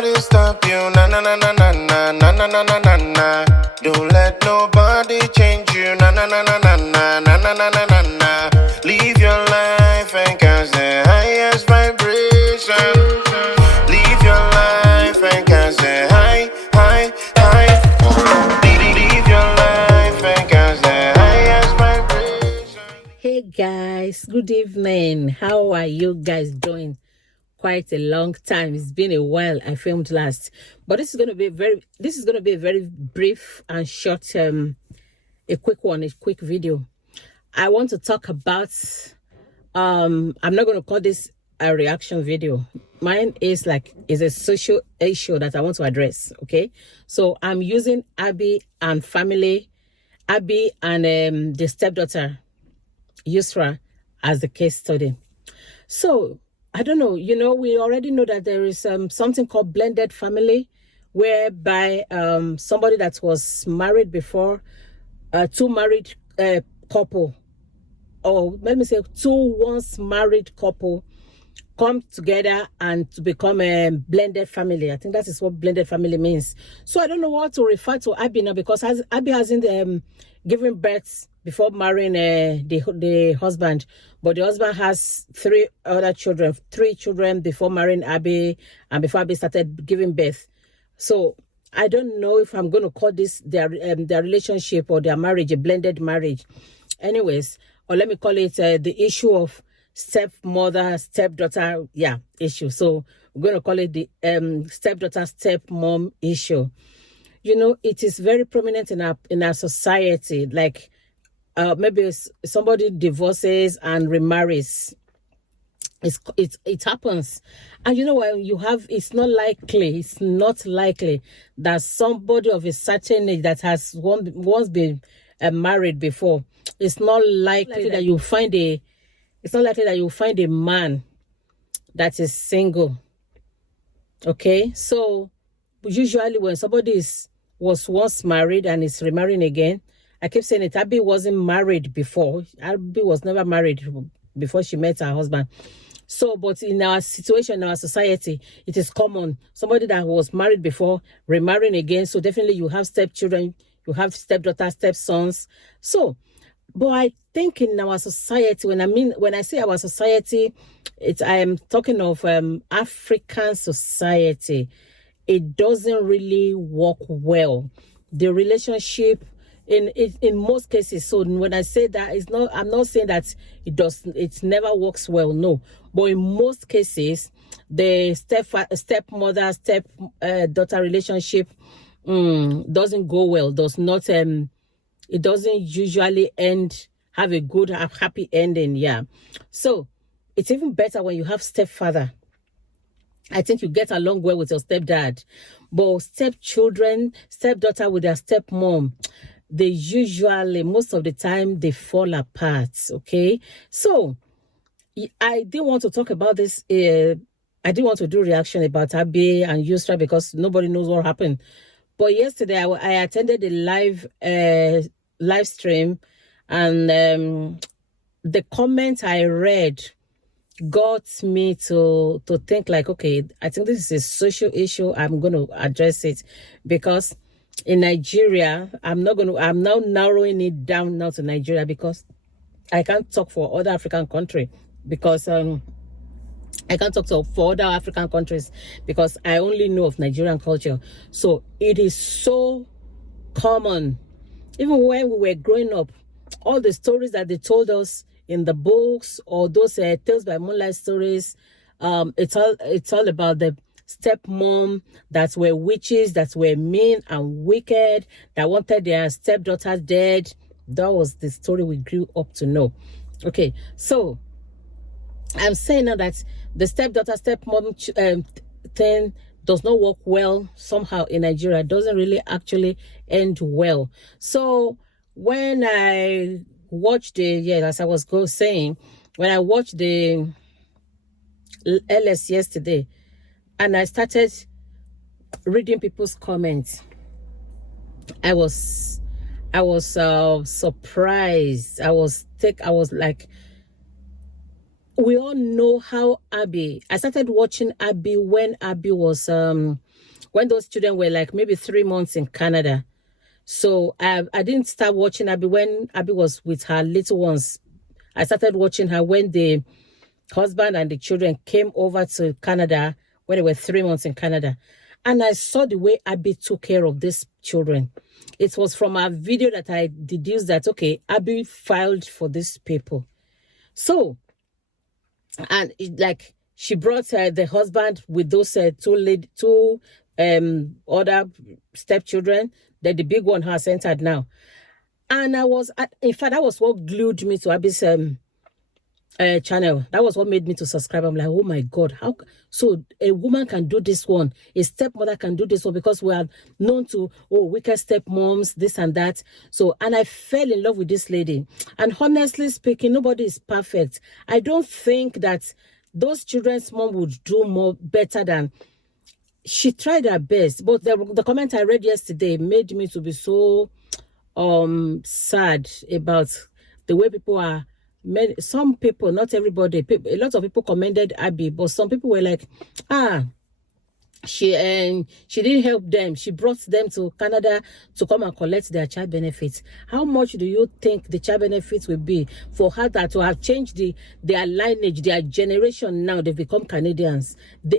nobody stop you, na na na na na na na na na na na na. Don't let nobody change you, na na na na na na na na na na na na. Live your life and catch the highest vibration. Live your life and catch the high, high, high. Live your life and catch the highest vibration. Hey guys, good evening. How are you guys doing? Quite a long time. It's been a while I filmed last, but this is going to be a very brief and short a quick video. I want to talk about I'm not going to call this a reaction video. Mine is a social issue that I want to address. Okay, so I'm using Abby and the stepdaughter Yusra as the case study. So I don't know, we already know that there is something called blended family, whereby somebody that was married before, two married couple, or let me say two once married couple, come together and to become a blended family. I think that is what blended family means. So I don't know what to refer to Abby now, because Abby hasn't given birth before marrying the husband, but the husband has three children before marrying Abby, and before Abby started giving birth. So I don't know if I'm going to call this their relationship or their marriage a blended marriage. Anyways, or let me call it the issue of stepmother, stepdaughter, issue. So we're going to call it the stepdaughter, stepmom issue. It is very prominent in our society. Like maybe somebody divorces and remarries. It happens, and when you have, it's not likely that somebody of a certain age that has once been married before, it's not likely that you find a man that is single. Okay, so usually when somebody was once married and is remarrying again, I keep saying it, Abby wasn't married before. Abby was never married before she met her husband. So, but in our situation, in our society, it is common. Somebody that was married before, remarrying again. So definitely you have stepchildren, you have stepdaughters, stepsons. So, but I think in our society, when I say our society, I am talking of African society. It doesn't really work well. The relationship in most cases. So when I say that, I'm not saying that it never works well. No, but in most cases, the stepmother daughter relationship doesn't go well. Does not it doesn't usually have a good, happy ending. Yeah, so it's even better when you have stepfather. I think you get along well with your stepdad. But stepchildren, stepdaughter with their stepmom, they usually, most of the time, they fall apart. Okay, so I didn't want to talk about this. I didn't want to do reaction about Abby and Yusra because nobody knows what happened. But yesterday I attended a live stream, and the comment I read got me to think like, okay, I think this is a social issue. I'm going to address it because in Nigeria, I'm now narrowing it down now to Nigeria, because I can't talk for other African country, because I can't talk for other African countries because I only know of Nigerian culture. So it is so common. Even when we were growing up, all the stories that they told us in the books, or those Tales by Moonlight stories, it's all about the stepmom that were witches, that were mean and wicked, that wanted their stepdaughter dead. That was the story we grew up to know. Okay, so I'm saying now that the stepdaughter, stepmom thing does not work well somehow in Nigeria. It doesn't really actually end well. So when I watched as I was saying, when I watched the LS yesterday, and I started reading people's comments, I was surprised. I was like, we all know how Abby, I started watching Abby when Abby was, when those children were like maybe 3 months in Canada. So I didn't start watching Abby when Abby was with her little ones. I started watching her when the husband and the children came over to Canada when they were 3 months in Canada. And I saw the way Abby took care of these children. It was from a video that I deduced that, okay, Abby filed for these people. So, and like she brought the husband with those two other stepchildren. Then the big one has entered now. And in fact, that was what glued me to Abby's channel. That was what made me to subscribe. I'm like, oh my God, how so a woman can do this one, a stepmother can do this one, because we are known to wicked stepmoms, this and that. So, and I fell in love with this lady. And honestly speaking, nobody is perfect. I don't think that those children's mom would do more better than she tried her best. But the comment I read yesterday made me to be so sad about the way people are. Some people, not everybody, a lot of people commended Abby, but some people were like, she didn't help them. She brought them to Canada to come and collect their child benefits. How much do you think the child benefits will be for her to have changed their lineage, their generation? Now they've become Canadians.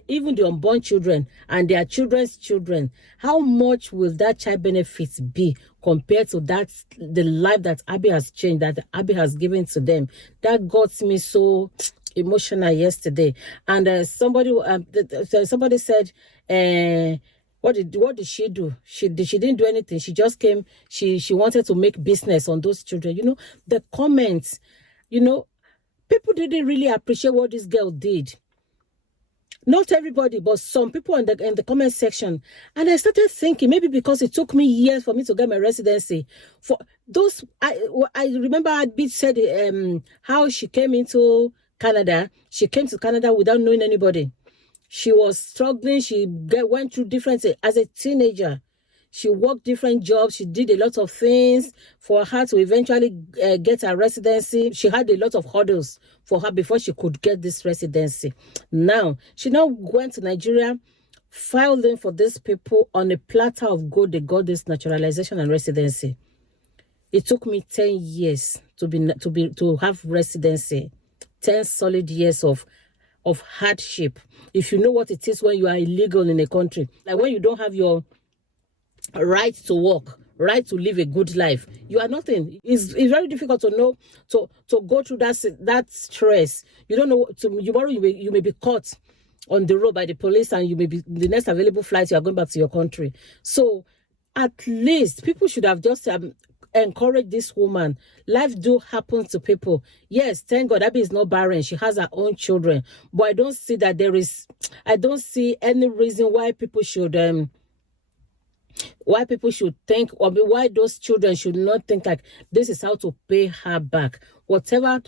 Even the unborn children and their children's children. How much will that child benefits be compared to the life that Abby has changed, that Abby has given to them? That got me so emotional yesterday. And somebody said, what did she do? She didn't do anything. She just came. She wanted to make business on those children. You know, the comments, people didn't really appreciate what this girl did. Not everybody, but some people in the comment section. And I started thinking, maybe because it took me years for me to get my residency. For those, I remember Abby said how she came into Canada. She came to Canada without knowing anybody. She was struggling. She went through different, as a teenager. She worked different jobs. She did a lot of things for her to eventually get her residency. She had a lot of hurdles for her before she could get this residency. Now, she went to Nigeria, filed in for these people on a platter of gold. They got this naturalization and residency. It took me 10 years to have residency. 10 solid years of hardship. If you know what it is when you are illegal in a country, like when you don't have your right to work, right to live a good life, you are nothing. It's very difficult to know to go through that stress. You don't know. Tomorrow you may be caught on the road by the police, and you may be the next available flight. You are going back to your country. So at least people should have just encourage this woman. Life do happen to people. Yes, thank God Abby is not barren. She has her own children. But I don't see that I don't see any reason why people should think, or why those children should not think like this is how to pay her back. Whatever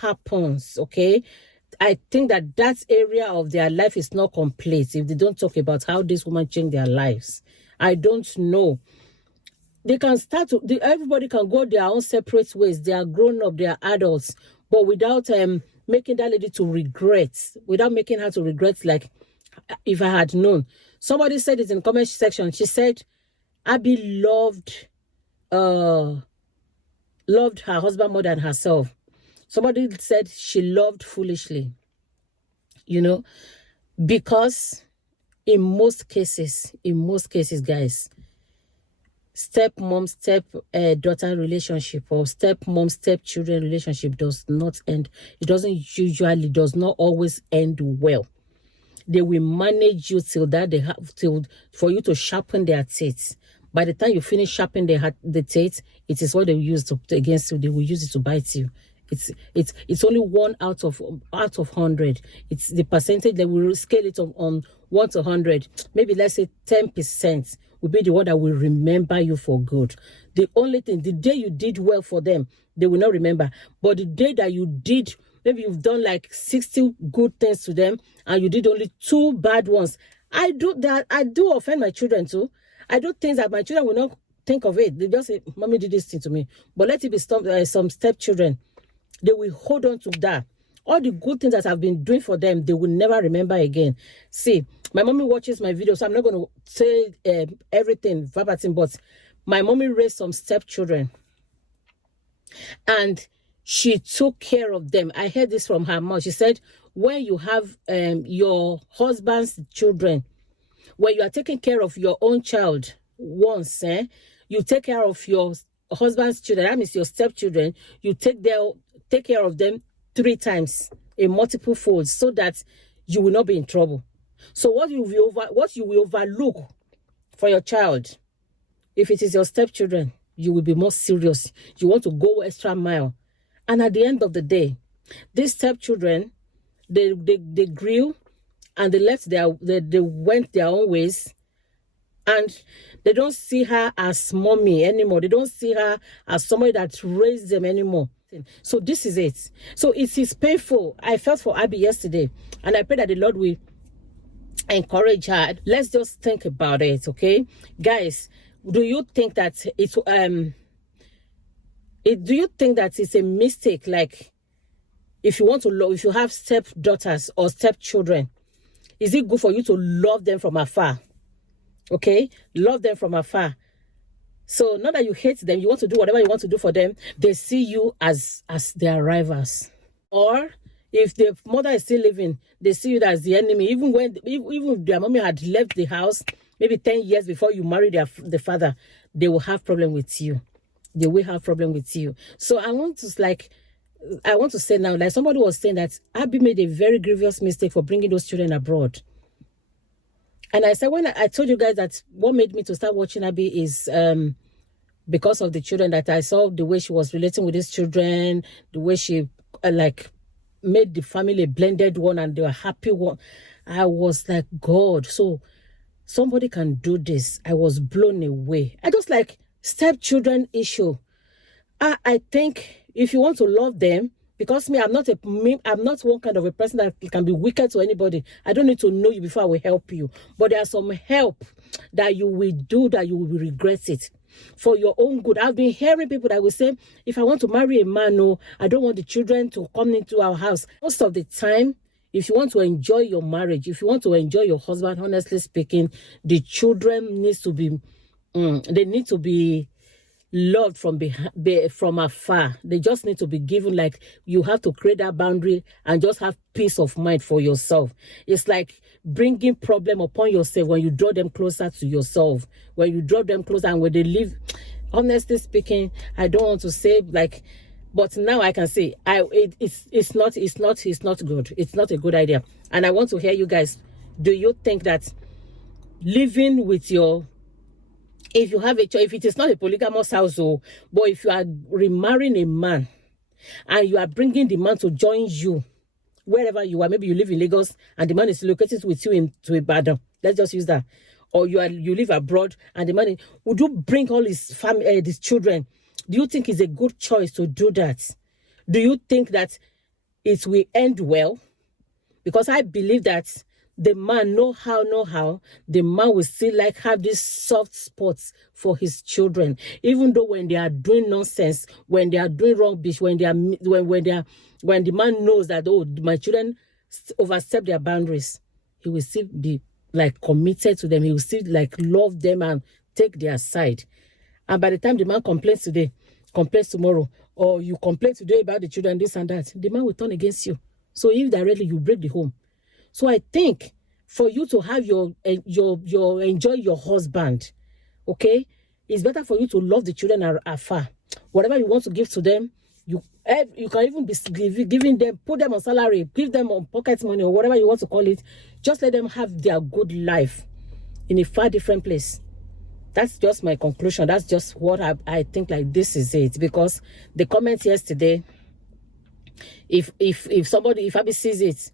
happens, okay? I think that area of their life is not complete if they don't talk about how this woman changed their lives. I don't know. They can everybody can go their own separate ways. They are grown up, they are adults, but without making that lady to regret, without making her to regret, like, if I had known. Somebody said it in the comment section. She said Abby loved her husband more than herself. Somebody said she loved foolishly, because in most cases, guys, stepmom, step-daughter relationship or stepmom, stepchildren relationship does not end. It does not always end well. They will manage you for you to sharpen their teeth. By the time you finish sharpening the teeth, it is what they use against you. They will use it to bite you. It's only 1 out of 100. It's the percentage that will scale it on 1 to 100. Maybe let's say 10% will be the one that will remember you for good. The only thing, the day you did well for them, they will not remember. But the day that you did, maybe you've done like 60 good things to them and you did only 2 bad ones. I do that. I do offend my children too. I do things that my children will not think of it. They just say, Mommy did this thing to me. But let it be some stepchildren. They will hold on to that. All the good things that I've been doing for them, they will never remember again. See, my mommy watches my videos, so I'm not going to say everything verbatim, but my mommy raised some stepchildren. And she took care of them. I heard this from her mom. She said, when you have your husband's children, when you are taking care of your own child once, you take care of your husband's children, that means your stepchildren, you take care of them 3 times in multiple folds so that you will not be in trouble. So what you will overlook for your child, if it is your stepchildren, you will be more serious. You want to go extra mile. And at the end of the day, these stepchildren, they grew and they went their own ways, and they don't see her as mommy anymore. They don't see her as somebody that raised them anymore. So this is it. So it is painful. I felt for Abby yesterday, and I pray that the Lord will encourage her. Let's just think about it, okay? Guys, do you think that do you think that it's a mistake? Like, if you want to love, if you have stepdaughters or stepchildren, is it good for you to love them from afar? Okay, love them from afar. So not that you hate them, you want to do whatever you want to do for them. They see you as their rivals. Or if the mother is still living, they see you as the enemy. Even if their mommy had left the house, maybe 10 years before you marry the father, they will have problem with you. They will have problem with you. So I want to say now, like somebody was saying that Abby made a very grievous mistake for bringing those children abroad. And I said, when I told you guys that what made me to start watching Abby is because of the children, that I saw the way she was relating with these children, the way she made the family a blended one and they were happy one. I was like, God, so somebody can do this. I was blown away. I just like stepchildren issue. I think if you want to love them, because I'm not one kind of a person that can be wicked to anybody. I don't need to know you before I will help you. But there's some help that you will do that you will regret it for your own good. I've been hearing people that will say, if I want to marry a man, no, I don't want the children to come into our house. Most of the time, if you want to enjoy your marriage, if you want to enjoy your husband, honestly speaking, the children need to be loved from afar. They just need to be given, like, you have to create that boundary and just have peace of mind for yourself. It's like bringing problem upon yourself when you draw them closer to yourself. When you draw them closer and when they live, honestly speaking, I don't want to say like, but now I can say it's not good. It's not a good idea. And I want to hear you guys. Do you think that living with your, if you have a choice, if it is not a polygamous household, but if you are remarrying a man and you are bringing the man to join you wherever you are, maybe you live in Lagos and the man is located with you into Ibadan, let's just use that, or you live abroad and the man, would you bring all his family, his children? Do you think it's a good choice to do that? Do you think that it will end well? Because I believe that the man, know how, the man will still have these soft spots for his children. Even though when they are doing nonsense, when they are doing rubbish, when the man knows that, oh, my children overstep their boundaries, he will still be committed to them. He will still love them and take their side. And by the time the man complains today, complains tomorrow, or you complain today about the children, this and that, the man will turn against you. So indirectly, you break the home. So I think for you to have your enjoy your husband, okay, it's better for you to love the children afar. Whatever you want to give to them, you can even be giving them, put them on salary, give them on pocket money or whatever you want to call it. Just let them have their good life in a far different place. That's just my conclusion. That's just what I think. This is it. Because the comment yesterday, if Abby sees it,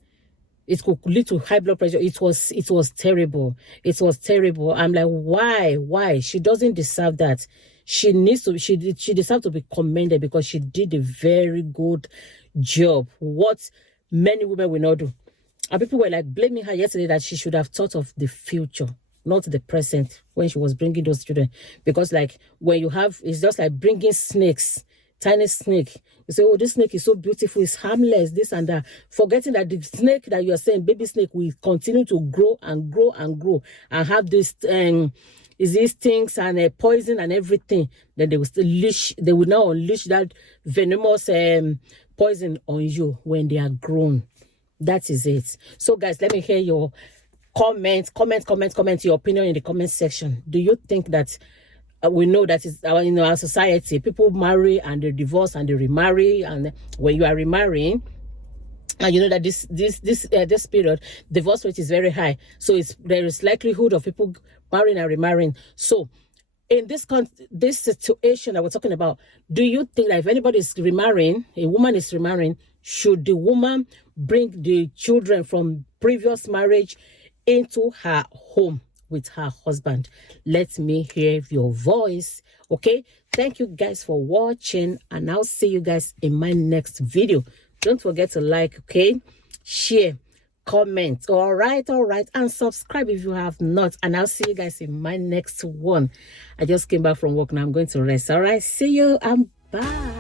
it could lead to high blood pressure. It was terrible. It was terrible. I'm like, why? She doesn't deserve that. She deserves to be commended because she did a very good job. What many women will not do. And people were blaming her yesterday that she should have thought of the future, not the present, when she was bringing those children. Because when you have, it's just like bringing snakes tiny snake. You say, oh, this snake is so beautiful, it's harmless, this and that. Forgetting that the snake that you are saying, baby snake, will continue to grow and grow and grow and have this these things and poison and everything. Then they will still they will now unleash that venomous poison on you when they are grown. That is it. So guys, let me hear your comment your opinion in the comment section. Do you think that we know that it's in our society, people marry and they divorce and they remarry, and when you are remarrying, and you know that this period, divorce rate is very high, so there is likelihood of people marrying and remarrying. So in this situation that we're talking about, do you think that if anybody is remarrying, a woman is remarrying, should the woman bring the children from previous marriage into her home with her husband? Let me hear your voice. Okay, thank you guys for watching, and I'll see you guys in my next video. Don't forget to like, okay, share, comment, all right, and subscribe if you have not, and I'll see you guys in my next one. I just came back from work now. I'm going to rest. All right, see you and bye.